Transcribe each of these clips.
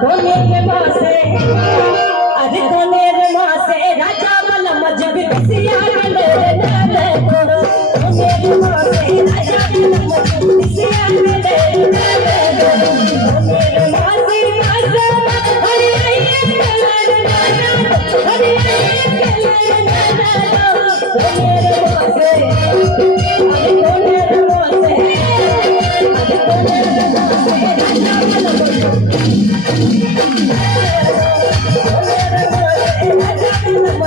कोने मासे अरे कोने मासे राजा वाला मजबी सिया ले ले कोने मासे राजा वाला मजबी सिया ले ले कोने मासे राजा हरि हरि हरि कोने मासे अरे कोने मासे अरे कोने मासे राजा वाला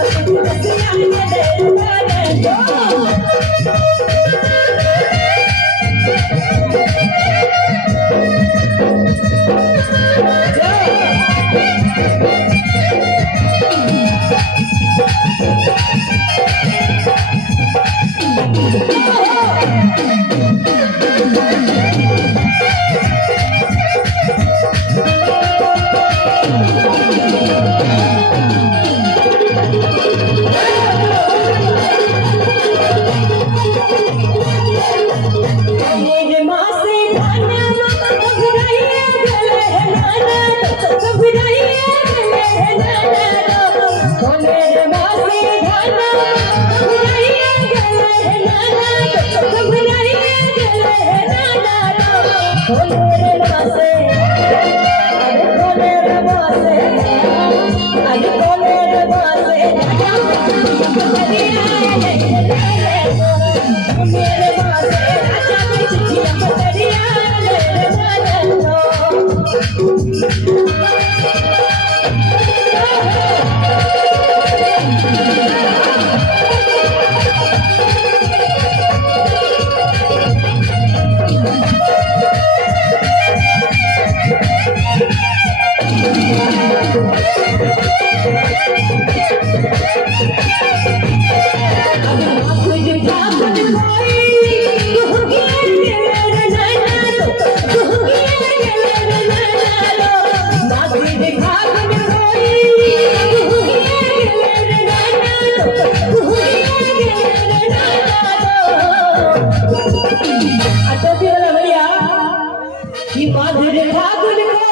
माधुर ठाकुर